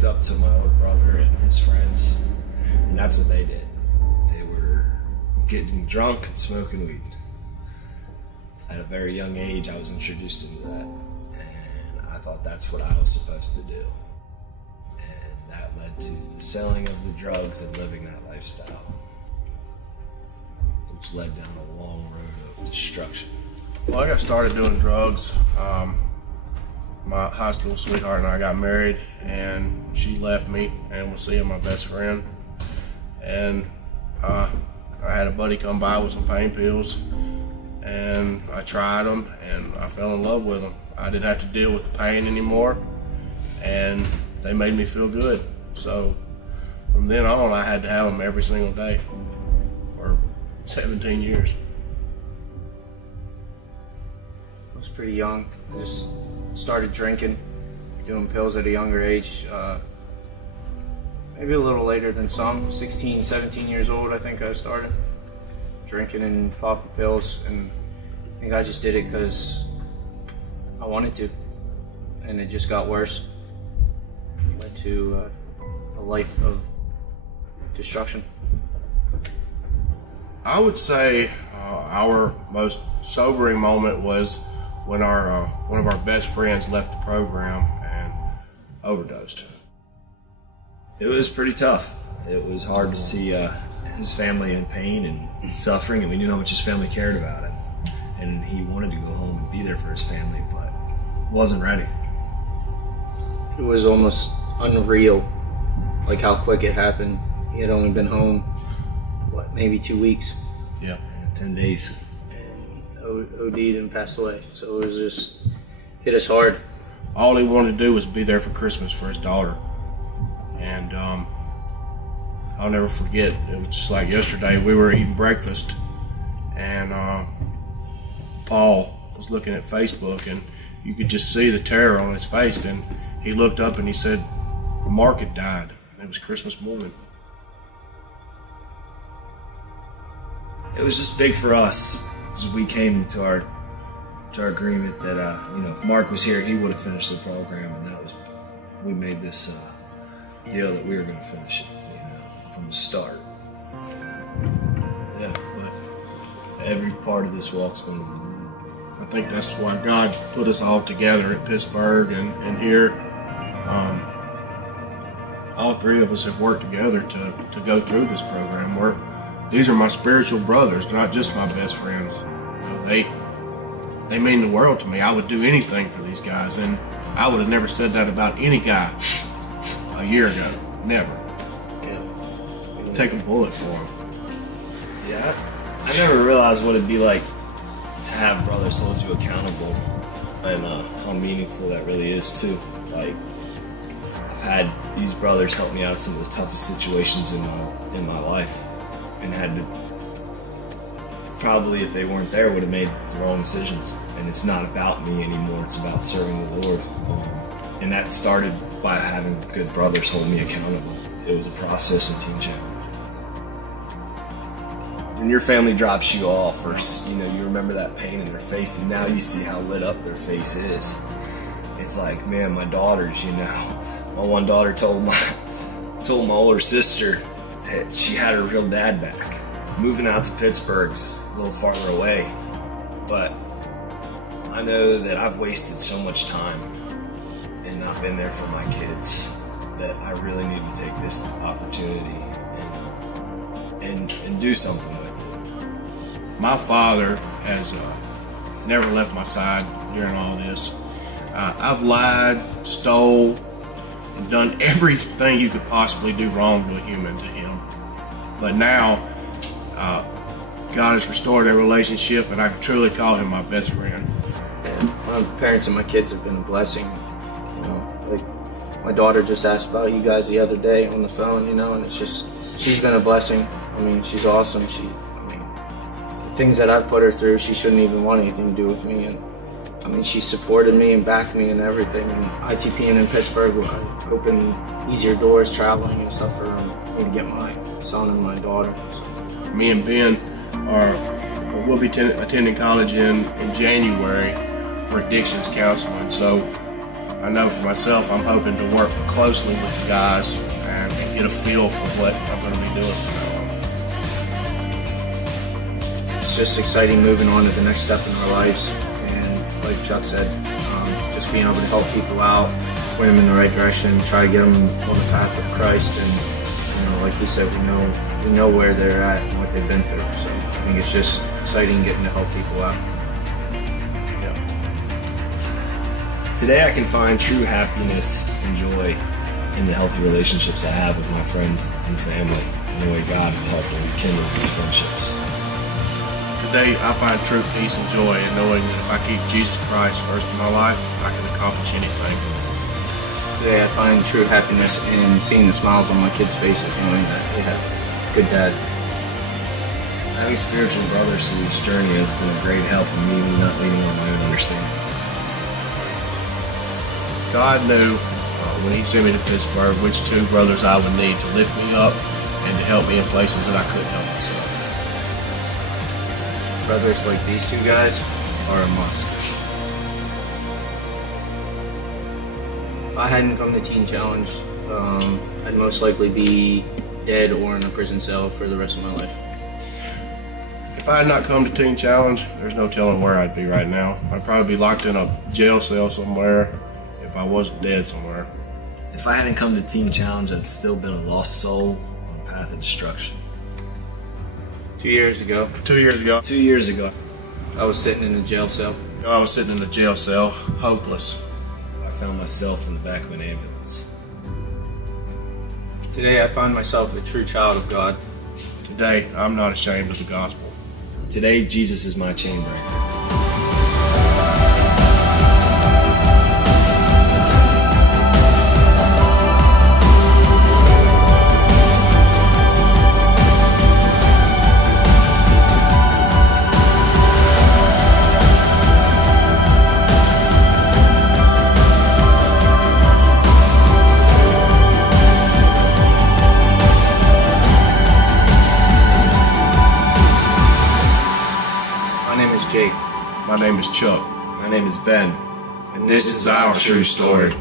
looked up to my older brother and his friends, and that's what they did. They were getting drunk and smoking weed. At a very young age, I was introduced into that, and I thought that's what I was supposed to do. And that led to the selling of the drugs and living that lifestyle, which led down a long road of destruction. Well, I got started doing drugs. My high school sweetheart and I got married, and she left me and was seeing my best friend. And I had a buddy come by with some pain pills, and I tried them, and I fell in love with them. I didn't have to deal with the pain anymore, and they made me feel good. So from then on, I had to have them every single day for 17 years. I was pretty young. I just started drinking, doing pills at a younger age. Maybe a little later than some, 16, 17 years old I think I started drinking and popping pills, and I think I just did it because I wanted to, and it just got worse. It led to a life of destruction. I would say our most sobering moment was when one of our best friends left the program and overdosed. It was pretty tough. It was hard to see his family in pain and suffering, and we knew how much his family cared about him. And he wanted to go home and be there for his family, but wasn't ready. It was almost unreal, like how quick it happened. He had only been home, maybe 2 weeks? Yeah. 10 days. OD'd and passed away. So it was just hit us hard. All he wanted to do was be there for Christmas for his daughter. And I'll never forget, it was just like yesterday, we were eating breakfast, and Paul was looking at Facebook, and you could just see the terror on his face, and he looked up and he said, Mark had died. It was Christmas morning. It was just big for us, because we came to our agreement that if Mark was here, he would have finished the program, and we made this deal that we were going to finish it, from the start. Yeah, but every part of this walk's going to be. I think that's why God put us all together at Pittsburgh and here. All three of us have worked together to go through this program. These are my spiritual brothers, not just my best friends. They mean the world to me. I would do anything for these guys, and I would have never said that about any guy a year ago. Never. Yeah. I'd take a bullet for them. Yeah, I never realized what it'd be like to have brothers hold you accountable, and how meaningful that really is too. Like, I've had these brothers help me out of some of the toughest situations in my life, and had to probably, if they weren't there, would have made the wrong decisions. And it's not about me anymore, it's about serving the Lord. And that started by having good brothers hold me accountable. It was a process and team challenge. When your family drops you off, or you remember that pain in their face, and now you see how lit up their face is. It's like, man, my daughters, my one daughter told my older sister that she had her real dad back. Moving out to Pittsburgh's a little farther away, but I know that I've wasted so much time and not been there for my kids that I really need to take this opportunity and do something with it. My father has never left my side during all this. I've lied, stole, and done everything you could possibly do wrong to a human to him. But now, God has restored a relationship, and I can truly call him my best friend. And my parents and my kids have been a blessing. Like my daughter just asked about you guys the other day on the phone, and it's just, she's been a blessing. I mean, she's awesome. The things that I've put her through, she shouldn't even want anything to do with me. And I mean, she supported me and backed me and everything. And ITPing in Pittsburgh opened easier doors, traveling and stuff for me to get my son and my daughter. So. Me and Ben will be attending college in January for addictions counseling. So I know for myself, I'm hoping to work closely with the guys and get a feel for what I'm going to be doing from now on. It's just exciting moving on to the next step in our lives, and like Chuck said, just being able to help people out, point them in the right direction, try to get them on the path of Christ, and like he said, we know where they're at and what they've been through. So I think it's just exciting getting to help people out. Today I can find true happiness and joy in the healthy relationships I have with my friends and family, and the way God has helped me rekindle these friendships. Today I find true peace and joy in knowing that if I keep Jesus Christ first in my life, I can accomplish anything. Today I find true happiness in seeing the smiles on my kids' faces, knowing that they have a good dad. Having spiritual brothers through this journey has been a great help in me not leaning on my own understanding. God knew when He sent me to Pittsburgh which two brothers I would need to lift me up and to help me in places that I couldn't help myself. Brothers like these two guys are a must. If I hadn't come to Teen Challenge, I'd most likely be dead or in a prison cell for the rest of my life. If I had not come to Teen Challenge, there's no telling where I'd be right now. I'd probably be locked in a jail cell somewhere if I wasn't dead somewhere. If I hadn't come to Teen Challenge, I'd still been a lost soul on a path of destruction. 2 years ago, 2 years ago, 2 years ago, I was sitting in a jail cell. I was sitting in a jail cell, hopeless. I found myself in the back of an ambulance. Today I find myself a true child of God. Today, I'm not ashamed of the gospel. Today, Jesus is my chain breaker. My name is Chuck. My name is Ben, And this is our true story.